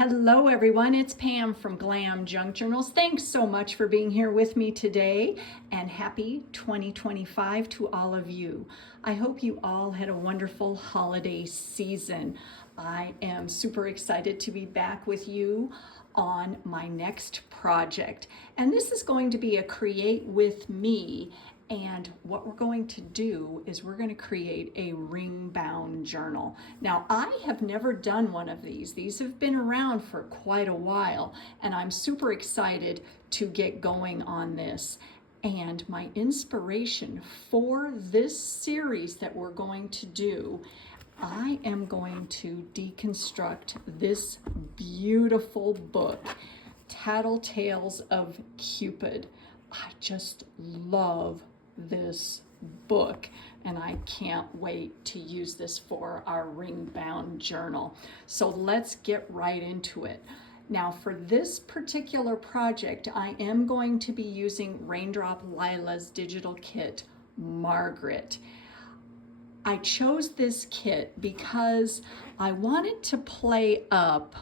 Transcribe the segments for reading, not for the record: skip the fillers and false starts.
Hello everyone, it's Pam from GlamJunkJournals. Thanks so much for being here with me today, and happy 2025 to all of you. I hope you all had a wonderful holiday season. I am super excited to be back with you on my next project. And this is going to be a create with me. And what we're going to do is we're going to create a ring bound journal. Now, I have never done one of these. These have been around for quite a while, and I'm super excited to get going on this. And my inspiration for this series that we're going to do, I am going to deconstruct this beautiful book, Tattle Tales of Cupid. I just love this book, and I can't wait to use this for our ring bound journal. So let's get right into it. Now, for this particular project, I am going to be using Raindrop Lila's digital kit, Margaret. I chose this kit because I wanted to play up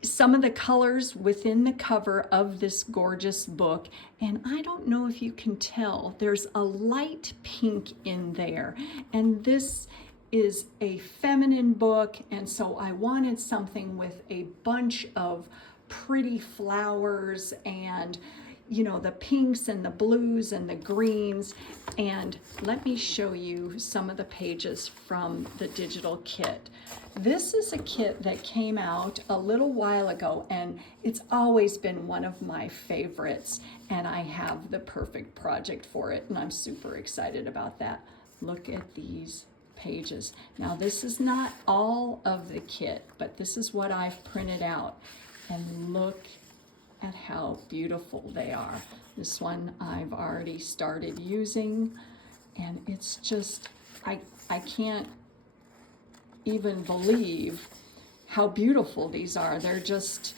some of the colors within the cover of this gorgeous book, and I don't know if you can tell, there's a light pink in there, and this is a feminine book, and so I wanted something with a bunch of pretty flowers and the pinks and the blues and the greens. And let me show you some of the pages from the digital kit. This is a kit that came out a little while ago, and it's always been one of my favorites, and I have the perfect project for it, and I'm super excited about that. Look at these pages. Now, this is not all of the kit, but this is what I've printed out, and look at how beautiful they are. This one I've already started using, and it's just, I can't even believe how beautiful these are. They're just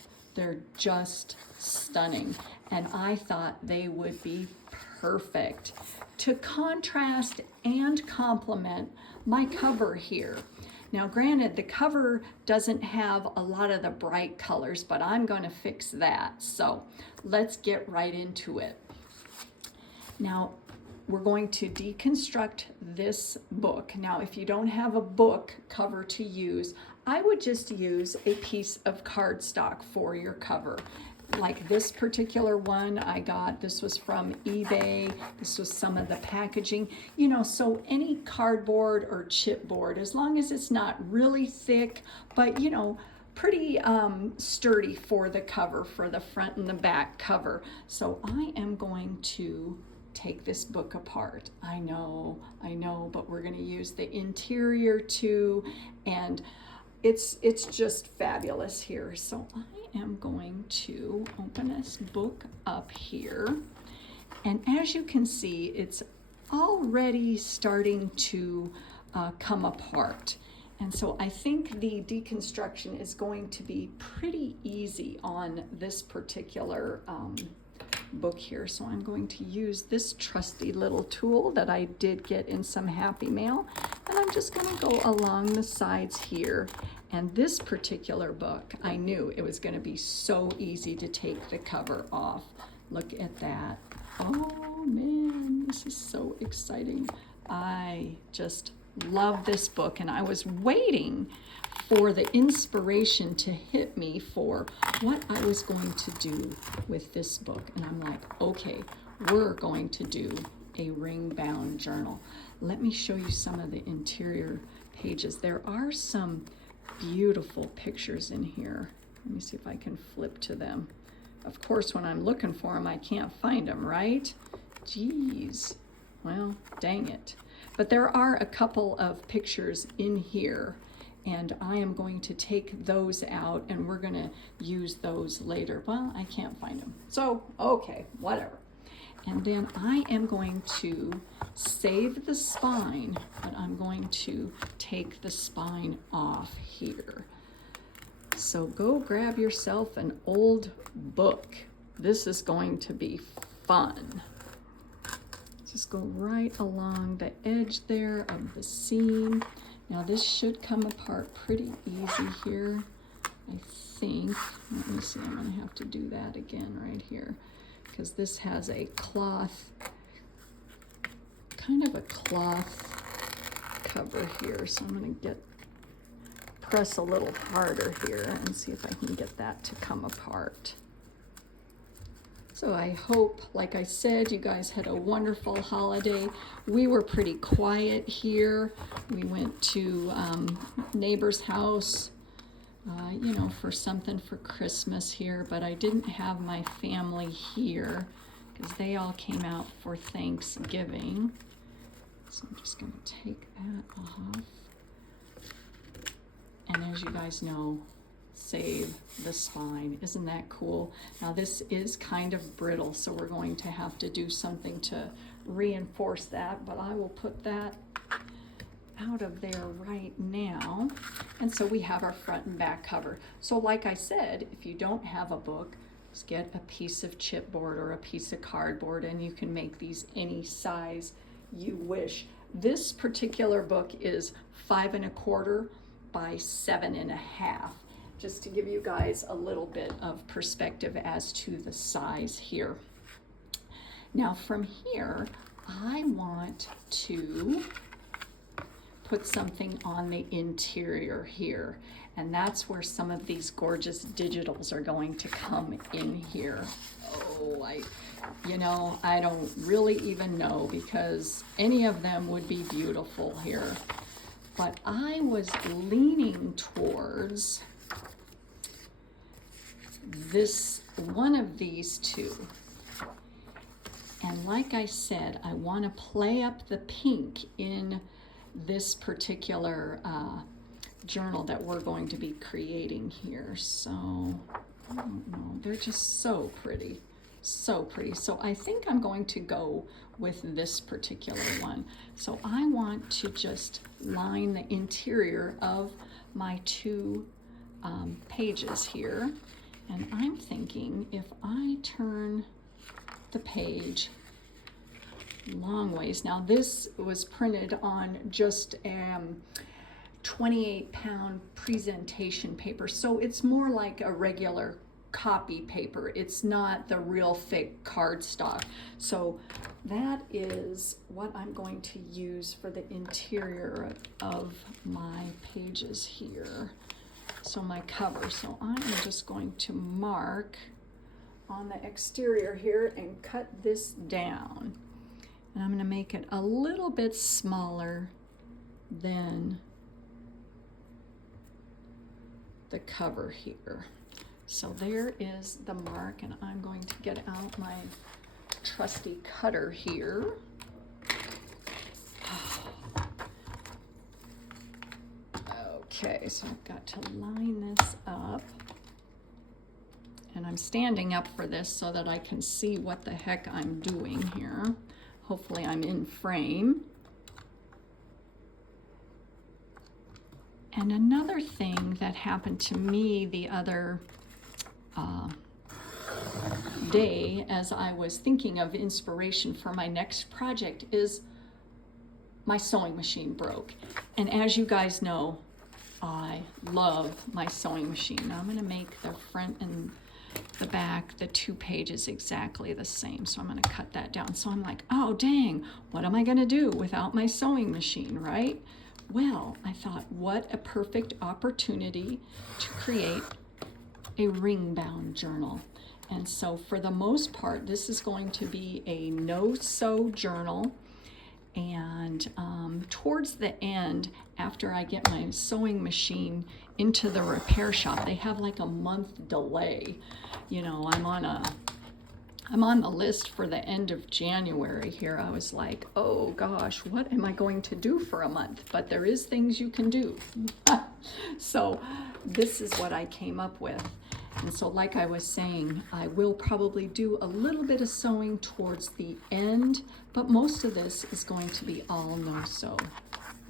stunning, and I thought they would be perfect to contrast and complement my cover here. Now, granted, the cover doesn't have a lot of the bright colors, but I'm going to fix that. So let's get right into it. Now, we're going to deconstruct this book. Now, if you don't have a book cover to use, I would just use a piece of cardstock for your cover. Like this particular one I got, this was from eBay. This was some of the packaging, so any cardboard or chipboard, as long as it's not really thick, but pretty sturdy for the cover, for the front and the back cover. So I am going to take this book apart. I know, but we're going to use the interior too, and it's just fabulous here. So I am going to open this book up here, and as you can see, it's already starting to come apart. And so I think the deconstruction is going to be pretty easy on this particular book here. So I'm going to use this trusty little tool that I did get in some Happy Mail, and I'm just going to go along the sides here. And this particular book, I knew it was going to be so easy to take the cover off. Look at that. Oh man, this is so exciting. I just love this book, and I was waiting for the inspiration to hit me for what I was going to do with this book. And I'm like, okay, we're going to do a ring bound journal. Let me show you some of the interior pages. There are some beautiful pictures in here. Let me see if I can flip to them. Of course, when I'm looking for them, I can't find them, right? Geez, well, dang it. But there are a couple of pictures in here, and I am going to take those out, and we're going to use those later. Well, I can't find them. So, okay, whatever. And then I am going to save the spine, but I'm going to take the spine off here. So go grab yourself an old book. This is going to be fun. Just go right along the edge there of the seam. Now this should come apart pretty easy here. I think, let me see, I'm gonna have to do that again right here, because this has a cloth, kind of a cloth cover here. So I'm gonna press a little harder here and see if I can get that to come apart. So I hope, like I said, you guys had a wonderful holiday. We were pretty quiet here. We went to neighbor's house, you know, for something for Christmas here, but I didn't have my family here because they all came out for Thanksgiving. So I'm just gonna take that off. And as you guys know, save the spine. Isn't that cool? Now this is kind of brittle, so we're going to have to do something to reinforce that, but I will put that out of there right now. And so we have our front and back cover. So like I said, if you don't have a book, just get a piece of chipboard or a piece of cardboard, and you can make these any size you wish. This particular book is 5 1/4 by 7 1/2. Just to give you guys a little bit of perspective as to the size here. Now from here, I want to put something on the interior here, and that's where some of these gorgeous digitals are going to come in here. Oh, you know, I don't really even know, because any of them would be beautiful here. But I was leaning towards this, one of these two. And like I said, I want to play up the pink in this particular journal that we're going to be creating here. So, I don't know, they're just so pretty, so pretty. So I think I'm going to go with this particular one. So I want to just line the interior of my two pages here. And I'm thinking if I turn the page long ways. Now this was printed on just 28-pound presentation paper, so it's more like a regular copy paper. It's not the real thick cardstock. So that is what I'm going to use for the interior of my pages here. So my cover. So I am just going to mark on the exterior here and cut this down. And I'm going to make it a little bit smaller than the cover here. So there is the mark, and I'm going to get out my trusty cutter here. Okay, so I've got to line this up. And I'm standing up for this so that I can see what the heck I'm doing here. Hopefully I'm in frame. And another thing that happened to me the other day as I was thinking of inspiration for my next project is my sewing machine broke. And as you guys know, I love my sewing machine. Now I'm going to make the front and the back, the two pages exactly the same. So I'm going to cut that down. So I'm like, oh dang, what am I going to do without my sewing machine, right? Well, I thought, what a perfect opportunity to create a ring-bound journal. And so for the most part, this is going to be a no-sew journal. And towards the end, after I get my sewing machine into the repair shop, they have like a month delay. You know, I'm on the list for the end of January here. I was like, oh gosh, what am I going to do for a month? But there is things you can do. So this is what I came up with. And so like I was saying, I will probably do a little bit of sewing towards the end, but most of this is going to be all no-sew.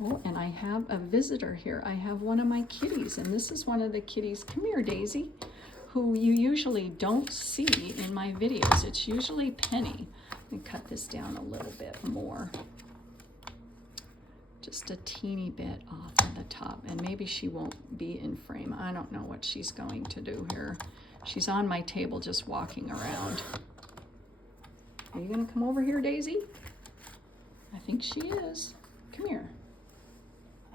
Oh, and I have a visitor here. I have one of my kitties, and this is one of the kitties. Come here, Daisy, who you usually don't see in my videos. It's usually Penny. Let me cut this down a little bit more. just a teeny bit off of the top, and maybe she won't be in frame. I don't know what she's going to do here. She's on my table just walking around. Are you gonna come over here, Daisy? I think she is. Come here.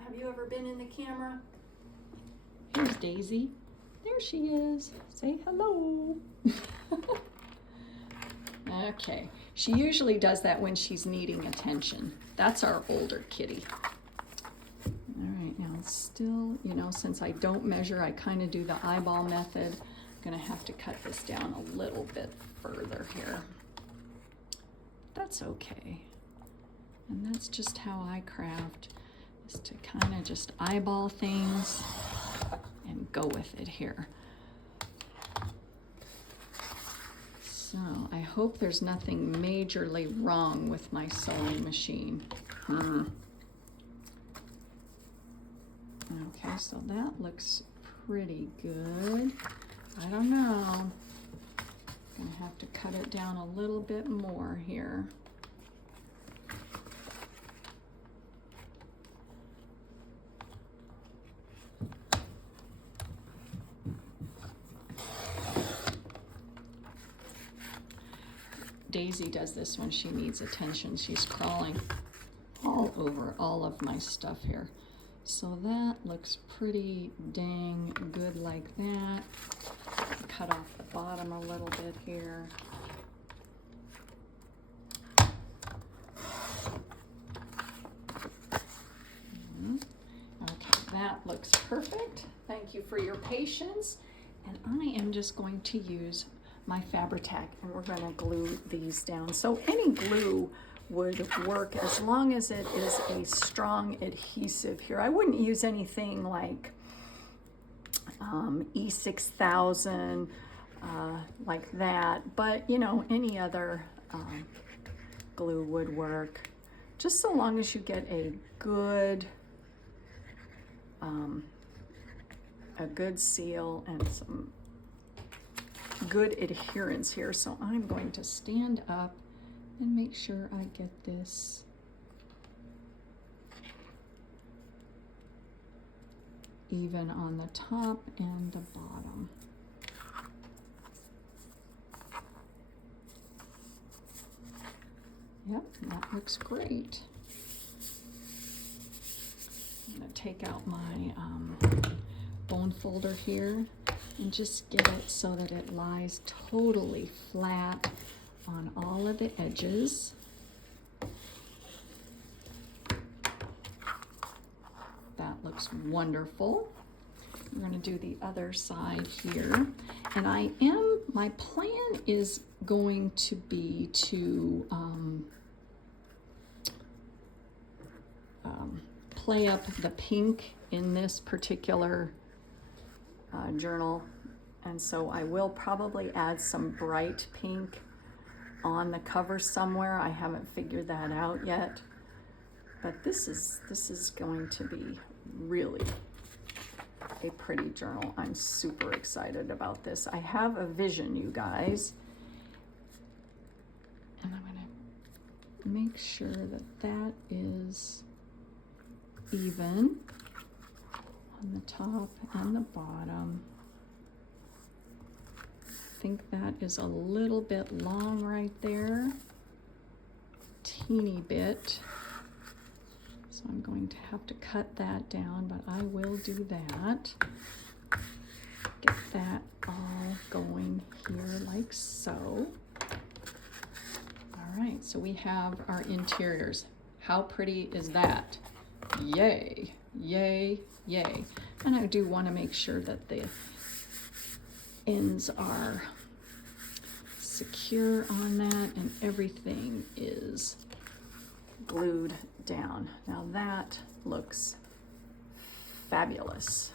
Have you ever been in the camera? Here's Daisy. There she is. Say hello. Okay, she usually does that when she's needing attention. That's our older kitty. All right, now it's still, you know, since I don't measure, I kind of do the eyeball method. I'm gonna have to cut this down a little bit further here. That's okay. And that's just how I craft, is to kind of just eyeball things and go with it here. So I hope there's nothing majorly wrong with my sewing machine. Okay, so that looks pretty good. I don't know. I'm gonna have to cut it down a little bit more here. Daisy does this when she needs attention. She's crawling all over all of my stuff here. So that looks pretty dang good like that. Cut off the bottom a little bit here. Okay, that looks perfect. Thank you for your patience. And I am just going to use my Fabri-Tac, and we're going to glue these down. So any glue would work as long as it is a strong adhesive here. I wouldn't use anything like E6000 like that, but you know, any other glue would work, just so long as you get a good seal and some good adherence here. So I'm going to stand up and make sure I get this even on the top and the bottom. Yep, that looks great. I'm going to take out my bone folder here and just get it so that it lies totally flat on all of the edges. That looks wonderful. I'm going to do the other side here. And my plan is going to be to play up the pink in this particular journal. And so I will probably add some bright pink on the cover somewhere. I haven't figured that out yet. But this is going to be really a pretty journal. I'm super excited about this. I have a vision, you guys. And I'm going to make sure that that is even on the top and the bottom. I think that is a little bit long right there. Teeny bit. So I'm going to have to cut that down, but I will do that. Get that all going here like so. All right, so we have our interiors. How pretty is that? Yay, yay, yay. And I do want to make sure that the ends are secure on that and everything is glued down. Now that looks fabulous.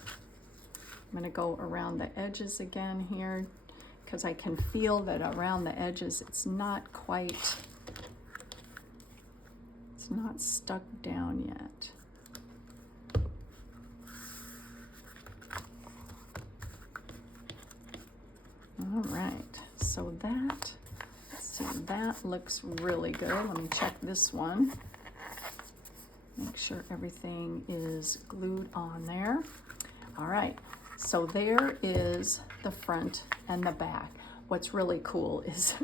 I'm going to go around the edges again here because I can feel that around the edges it's not stuck down yet. All right, so that, let's see, that looks really good. Let me check this one. Make sure everything is glued on there. All right, so there is the front and the back. What's really cool is,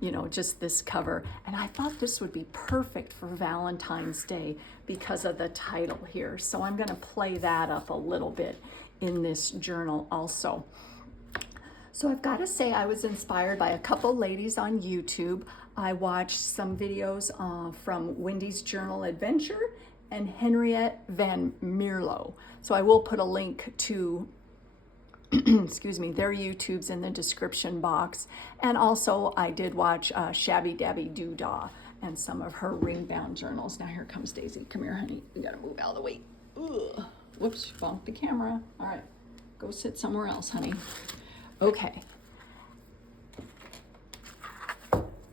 you know, just this cover. And I thought this would be perfect for Valentine's Day because of the title here. So I'm gonna play that up a little bit in this journal also. So I've got to say I was inspired by a couple ladies on YouTube. I watched some videos from Wendy's Journal Adventure and Henriette Van Mierlo. So I will put a link to excuse me, their YouTubes in the description box. And also I did watch Shabbydabbydoodah and some of her ring-bound journals. Now here comes Daisy. Come here, honey. We gotta move out of the way. Ugh. Whoops, bumped the camera. All right, go sit somewhere else, honey. Okay.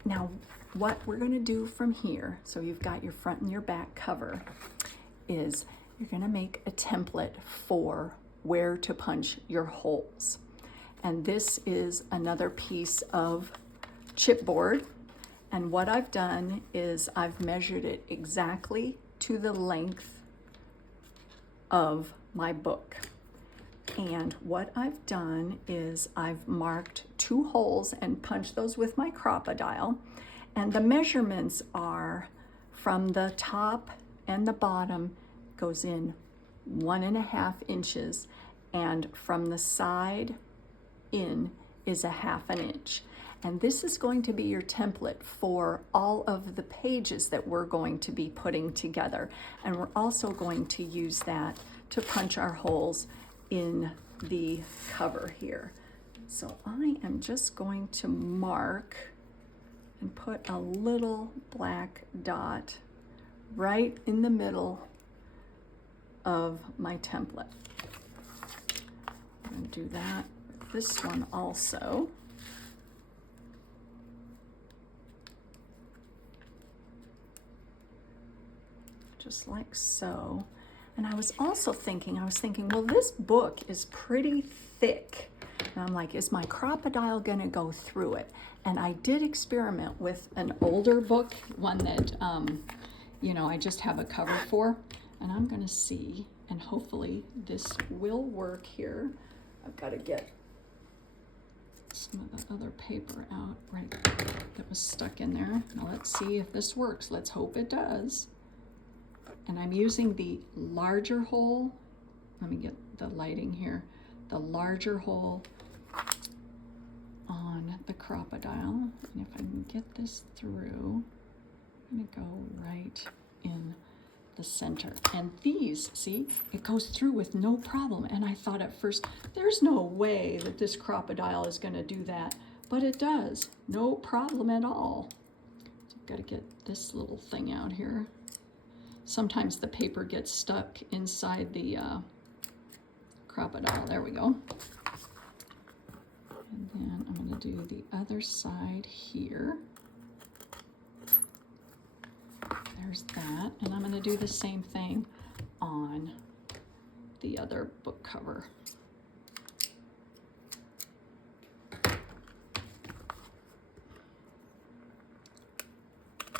Now, what we're gonna do from here, so you've got your front and your back cover, is you're gonna make a template for where to punch your holes. And this is another piece of chipboard. And what I've done is I've measured it exactly to the length of my book. And what I've done is I've marked 2 holes and punched those with my crocodile. And the measurements are from the top and the bottom goes in 1.5 inches, and from the side in is 1/2 inch. And this is going to be your template for all of the pages that we're going to be putting together. And we're also going to use that to punch our holes in the cover here. So I am just going to mark and put a little black dot right in the middle of my template. I'm going to do that with this one also. Just like so. And I was also thinking, well, this book is pretty thick. And I'm like, is my crocodile gonna go through it? And I did experiment with an older book, one that, you know, I just have a cover for. And I'm gonna see, and hopefully this will work here. I've gotta get some of the other paper out right that was stuck in there. Now let's see if this works. Let's hope it does. And I'm using the larger hole. Let me get the lighting here. The larger hole on the crocodile. And if I can get this through, I'm gonna go right in the center. And these, see, it goes through with no problem. And I thought at first, there's no way that this crocodile is gonna do that, but it does, no problem at all. So I've gotta get this little thing out here. Sometimes the paper gets stuck inside the crocodile. There we go. And then I'm gonna do the other side here. There's that. And I'm gonna do the same thing on the other book cover.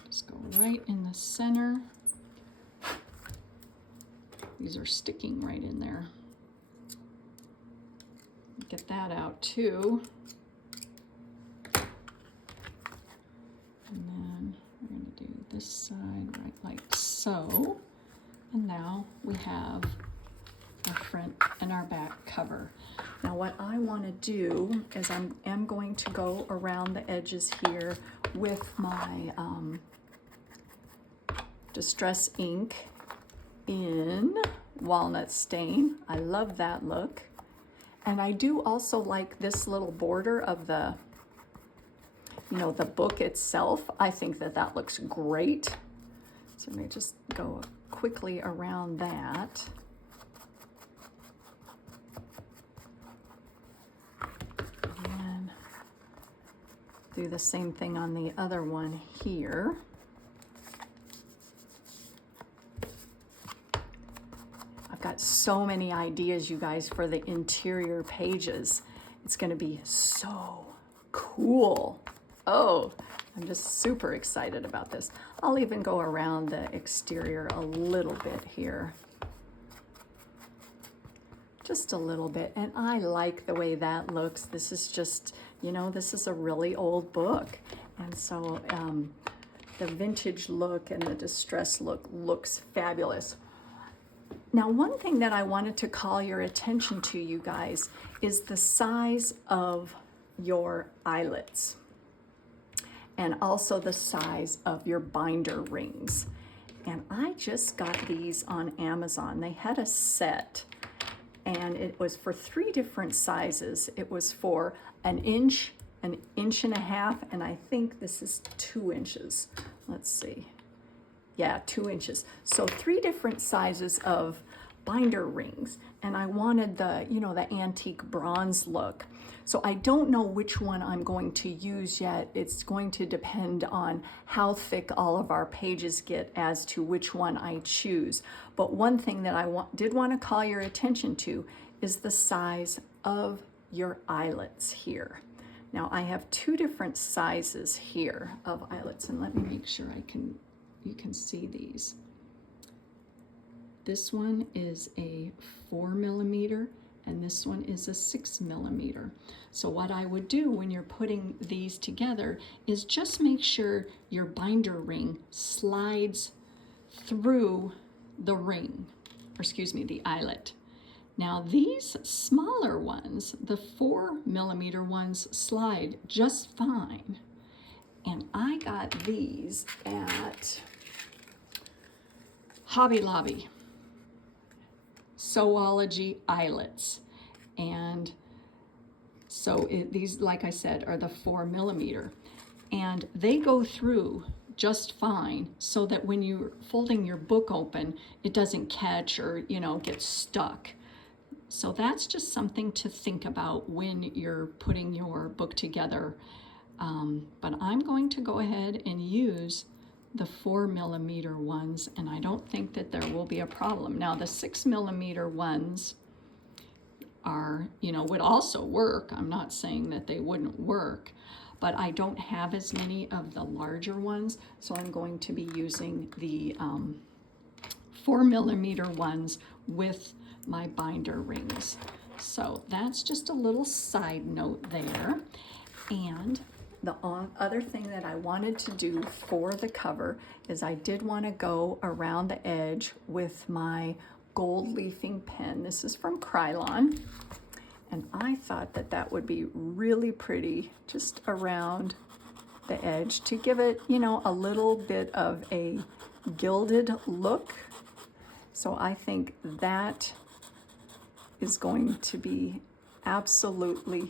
Just go right in the center. These are sticking right in there. Get that out too. And then we're going to do this side right like so. And now we have our front and our back cover. Now what I want to do is I'm going to go around the edges here with my Distress ink in walnut stain. I love that look. And I do also like this little border of the, you know, the book itself. I think that that looks great. So let me just go quickly around that. And do the same thing on the other one here. Got so many ideas, you guys, for the interior pages. It's going to be so cool. Oh, I'm just super excited about this. I'll even go around the exterior a little bit here. Just a little bit, and I like the way that looks. This is just, you know, this is a really old book, and so the vintage look and the distress look looks fabulous. Now, one thing that I wanted to call your attention to, you guys, is the size of your eyelets and also the size of your binder rings. And I just got these on Amazon. They had a set, and it was for 3 different sizes. It was for an inch and a half, and I think this is 2 inches. Let's see. Yeah, 2 inches. So 3 different sizes of binder rings, and I wanted the, you know, the antique bronze look. So I don't know which one I'm going to use yet. It's going to depend on how thick all of our pages get as to which one I choose. But one thing that I did want to call your attention to is the size of your eyelets here. Now I have 2 different sizes here of eyelets, and let me make sure you can see these. This one is a 4mm, and this one is a 6mm. So what I would do when you're putting these together is just make sure your binder ring slides through the ring, or excuse me, the eyelet. Now these smaller ones, the 4mm ones, slide just fine. And I got these at Hobby Lobby. Sewology eyelets, and so these, like I said, are the 4mm, and they go through just fine, so that when you're folding your book open, it doesn't catch or, you know, get stuck. So that's just something to think about when you're putting your book together. But I'm going to go ahead and use the 4mm ones, and I don't think that there will be a problem. Now the 6mm ones are, you know, would also work. I'm not saying that they wouldn't work, but I don't have as many of the larger ones, so I'm going to be using the 4mm ones with my binder rings. So that's just a little side note there. And the other thing that I wanted to do for the cover is I did want to go around the edge with my gold leafing pen. This is from Krylon, and I thought that that would be really pretty just around the edge to give it, you know, a little bit of a gilded look. So I think that is going to be absolutely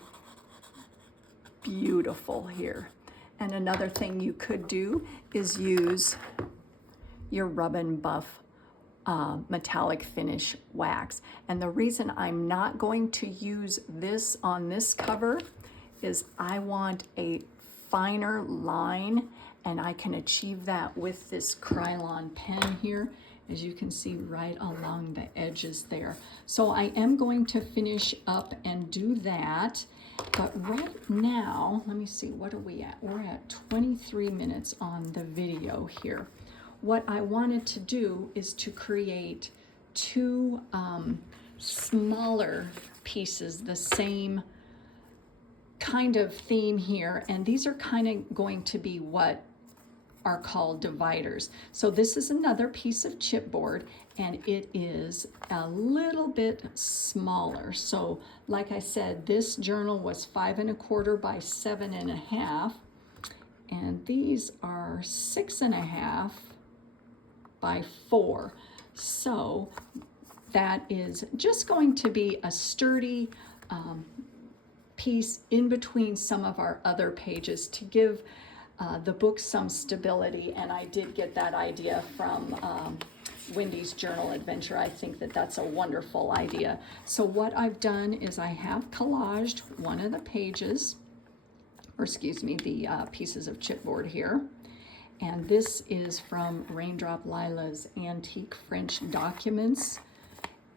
beautiful here. And another thing you could do is use your Rub and Buff metallic finish wax. And the reason I'm not going to use this on this cover is I want a finer line, and I can achieve that with this Krylon pen here, as you can see right along the edges there. So I am going to finish up and do that. But right now, let me see, what are we at? We're at 23 minutes on the video here. What I wanted to do is to create 2 smaller pieces, the same kind of theme here. And these are kind of going to be what are called dividers. So this is another piece of chipboard, and it is a little bit smaller. So like I said, this journal was 5 1/4 by 7 1/2, and these are 6 1/2 by 4. So that is just going to be a sturdy piece in between some of our other pages to give the book some stability. And I did get that idea from Wendy's Journal Adventure. I think that that's a wonderful idea. So what I've done is I have collaged one of the pages, or excuse me, the pieces of chipboard here. And this is from Raindrop Lila's Antique French Documents.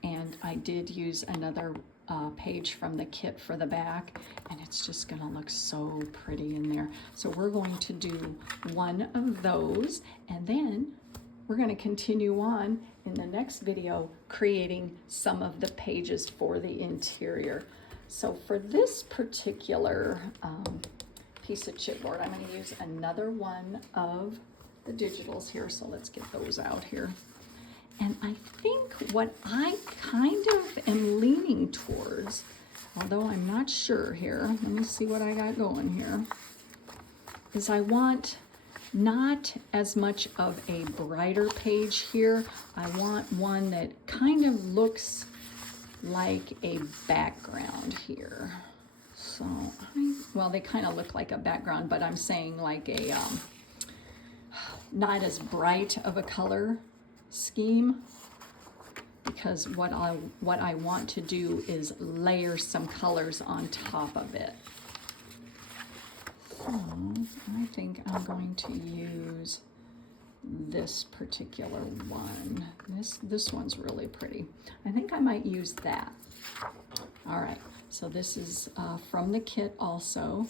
And I did use another page from the kit for the back, and it's just gonna look so pretty in there. So we're going to do one of those, and then we're gonna continue on in the next video creating some of the pages for the interior. So for this particular piece of chipboard, I'm gonna use another one of the digitals here, so let's get those out here. And I think what I kind of am leaning towards, although I'm not sure here, let me see what I got going here, is I want not as much of a brighter page here. I want one that kind of looks like a background here. So, well, they kind of look like a background, but I'm saying like a, not as bright of a color scheme, because what I want to do is layer some colors on top of it. So I think I'm going to use this particular one. This one's really pretty. I think I might use that. All right, so this is from the kit also.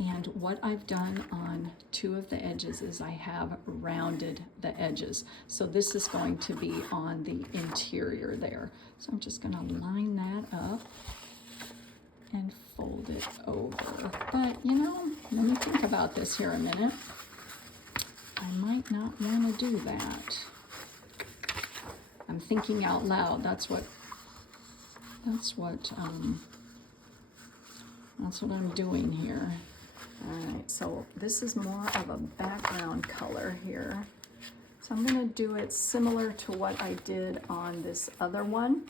And what I've done on two of the edges is I have rounded the edges. So this is going to be on the interior there. So I'm just gonna line that up and fold it over. But you know, let me think about this here a minute. I might not wanna do that. I'm thinking out loud. That's what I'm doing here. All right, so this is more of a background color here. So I'm gonna do it similar to what I did on this other one.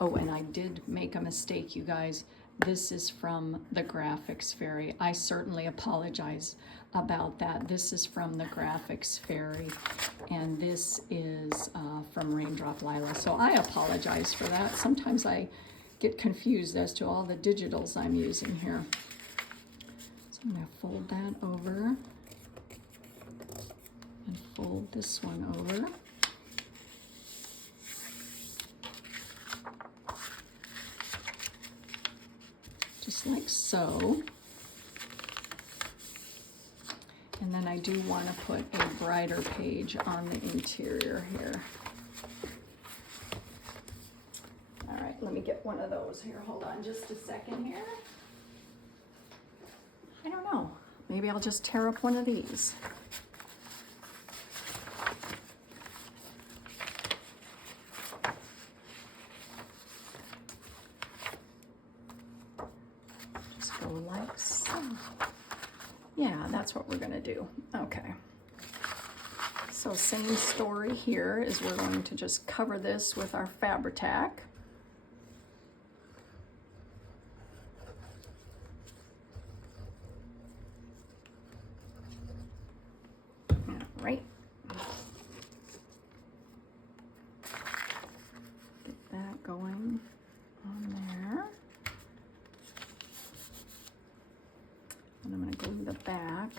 Oh, and I did make a mistake, you guys. This is from the Graphics Fairy. I certainly apologize about that. This is from the Graphics Fairy, and this is from Raindrop Lila. So I apologize for that. Sometimes I get confused as to all the digitals I'm using here. So I'm gonna fold that over and fold this one over. Just like so. And then I do want to put a brighter page on the interior here. All right, let me get one of those here. Hold on just a second here. I don't know. Maybe I'll just tear up one of these. Like so. Yeah, that's what we're gonna do. Okay. So same story here is we're going to just cover this with our Fabri-Tac. All right. Get that going on there. And I'm going to glue the back.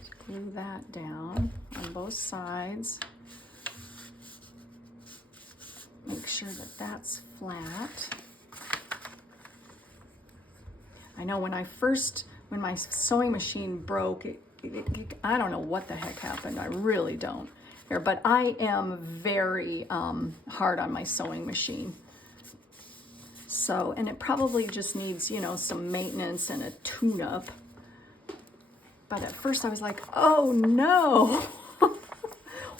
Just glue that down on both sides. Make sure that that's flat. I know when my sewing machine broke, I don't know what the heck happened. I really don't. Here, but I am very hard on my sewing machine. So, and it probably just needs, you know, some maintenance and a tune-up. But at first I was like, oh no,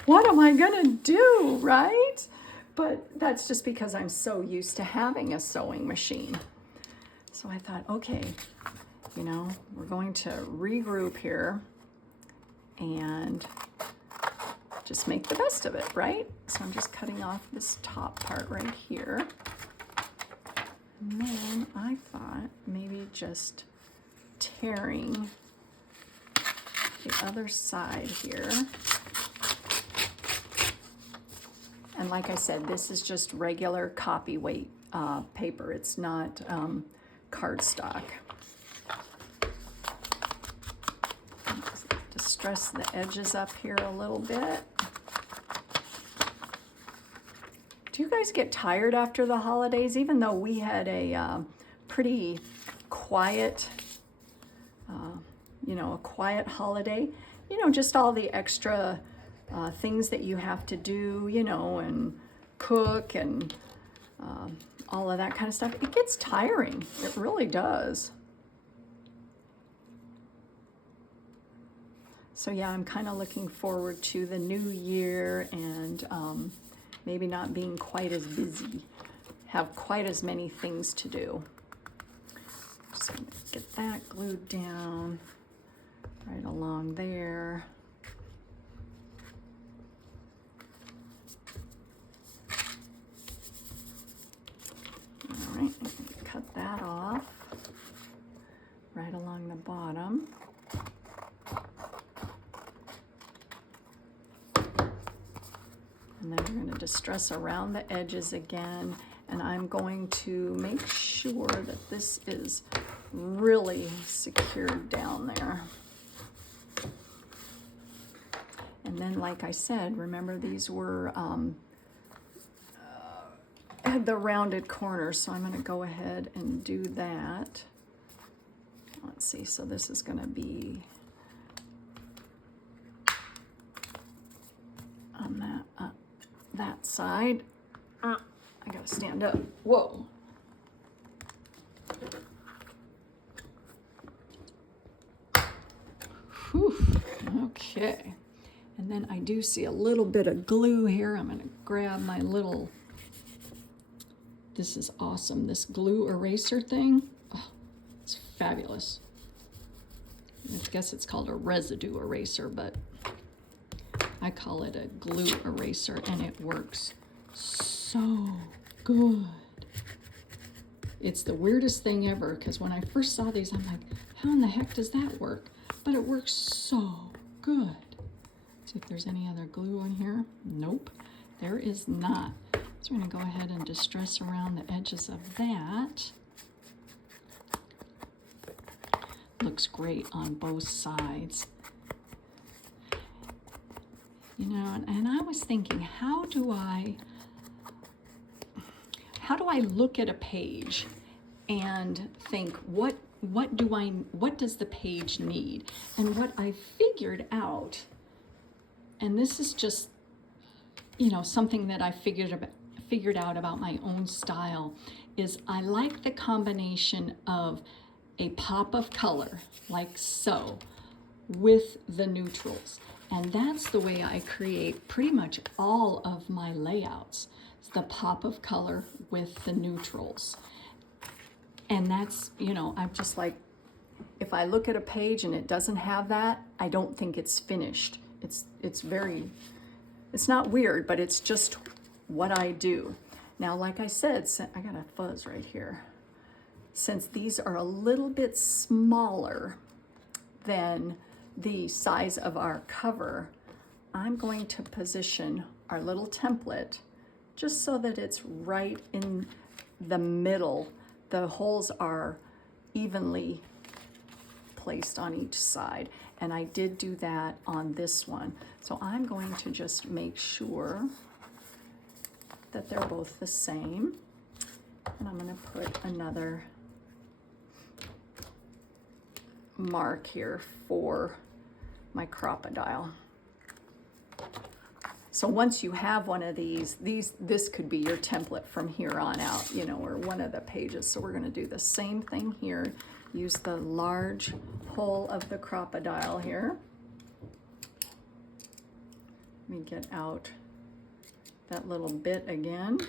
what am I gonna do, right? But that's just because I'm so used to having a sewing machine. So I thought, okay, you know, we're going to regroup here and just make the best of it, right? So I'm just cutting off this top part right here. And then I thought maybe just tearing the other side here. And like I said, this is just regular copy weight paper. It's not cardstock. distress the edges up here a little bit. Do you guys get tired after the holidays? Even though we had a pretty quiet, you know, a quiet holiday, you know, just all the extra things that you have to do, you know, and cook and all of that kind of stuff. It gets tiring. It really does. So yeah, I'm kind of looking forward to the new year and maybe not being quite as busy, have quite as many things to do. Just gonna get that glued down right along there. All right, I'm gonna cut that off right along the bottom. And then we're going to distress around the edges again, and I'm going to make sure that this is really secured down there. And then, like I said, remember these were had the rounded corners, so I'm going to go ahead and do that. Let's see, so this is going to be on that side. I gotta stand up. Whoa. Whew. Okay. And then I do see a little bit of glue here. I'm gonna grab my little, this is awesome, this glue eraser thing. Oh, it's fabulous. I guess it's called a residue eraser, but I call it a glue eraser, and it works so good. It's the weirdest thing ever, because when I first saw these, I'm like, how in the heck does that work? But it works so good. See if there's any other glue on here. Nope, there is not. So we're gonna go ahead and distress around the edges of that. Looks great on both sides. You know, and I was thinking, how do I look at a page and think, what does the page need? And what I figured out, and this is just, you know, something that I figured out about my own style, is I like the combination of a pop of color, like so, with the neutrals. And that's the way I create pretty much all of my layouts. It's the pop of color with the neutrals. And that's, you know, I'm just like, if I look at a page and it doesn't have that, I don't think it's finished. It's not weird, but it's just what I do. Now, like I said, I got a fuzz right here. Since these are a little bit smaller than the size of our cover, I'm going to position our little template just so that it's right in the middle. The holes are evenly placed on each side, and I did do that on this one. So I'm going to just make sure that they're both the same, and I'm going to put another mark here for my crocodile. So once you have one of these, this could be your template from here on out, you know, or one of the pages. So we're going to do the same thing here. Use the large hole of the crocodile here. Let me get out that little bit again.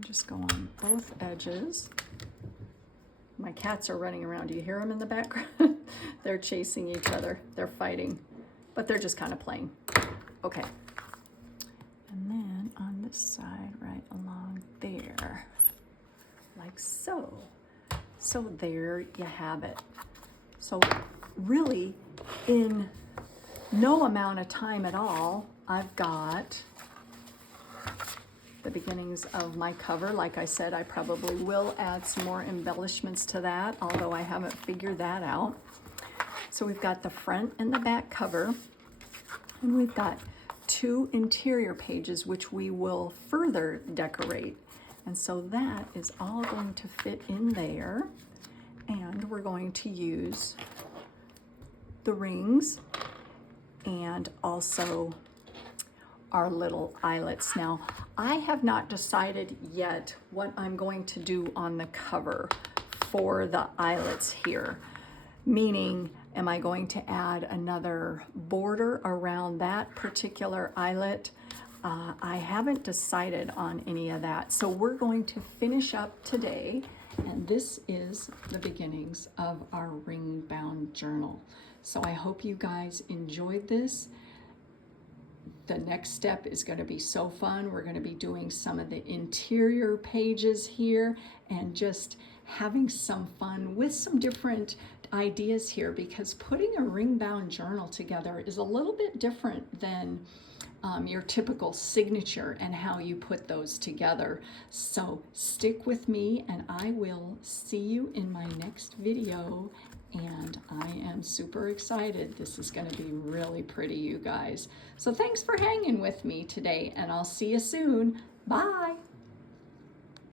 Just go on both edges. My cats are running around. Do you hear them in the background? They're chasing each other. They're fighting, but they're just kind of playing. Okay. And then on this side, right along there, like so. So there you have it. So really, in no amount of time at all, I've got the beginnings of my cover. Like I said, I probably will add some more embellishments to that, although I haven't figured that out. So we've got the front and the back cover, and we've got 2 interior pages which we will further decorate. And so that is all going to fit in there. And we're going to use the rings and also our little eyelets. Now, I have not decided yet what I'm going to do on the cover for the eyelets here. Meaning, am I going to add another border around that particular eyelet? I haven't decided on any of that. So we're going to finish up today, and this is the beginnings of our ring bound journal. So I hope you guys enjoyed this. The next step is going to be so fun. We're going to be doing some of the interior pages here and just having some fun with some different ideas here, because putting a ring bound journal together is a little bit different than your typical signature and how you put those together. So stick with me and I will see you in my next video. And I am super excited. This is going to be really pretty, you guys. So thanks for hanging with me today, and I'll see you soon. Bye.